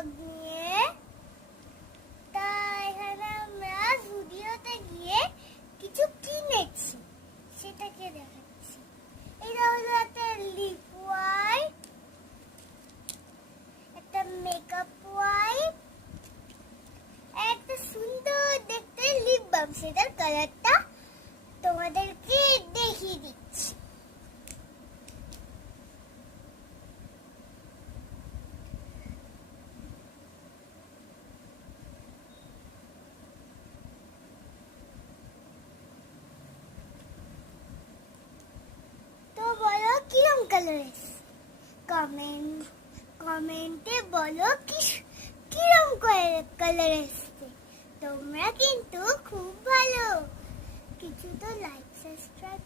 Blog নিয়ে। তাই এখানে আমরা জুডিওতে গিয়ে কিছু কিনেছি, সেটাকে দেখাচ্ছি। এটা হলো একটা লিপ ওয়াইপ, একটা মেকআপ ওয়াইপ, একটা সুন্দর দেখতে লিপ বাম। সেটার কালারটা তোমাদেরকে দেখিয়ে দিচ্ছি। তো বলো কিরম কালার, কমেন্টে বলো কিরম কালার এসছে। তোমরা কিন্তু খুব ভালো, কিছু তো লাইক সাবস্ক্রাইব